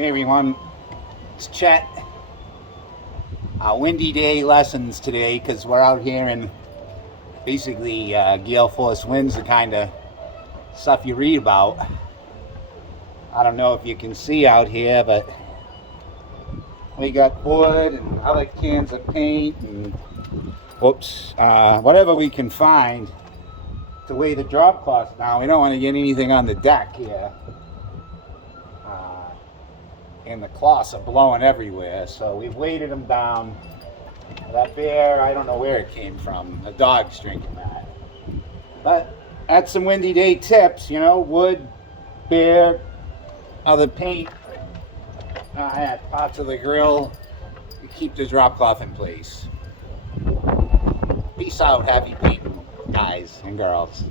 Hey everyone, it's Chet. Windy day lessons today because we're out here in basically gale force winds, the kind of stuff you read about. I don't know if you can see out here, but we got wood and other cans of paint and whatever we can find to weigh the drop cloths down. We don't want to get anything on the deck here. And the cloths are blowing everywhere, so we've weighted them down. That bear, I don't know where it came from. The dog's drinking that. But that's some windy day tips, you know, wood, bear, other paint. I had parts of the grill to keep the drop cloth in place. Peace out, happy painting, guys and girls.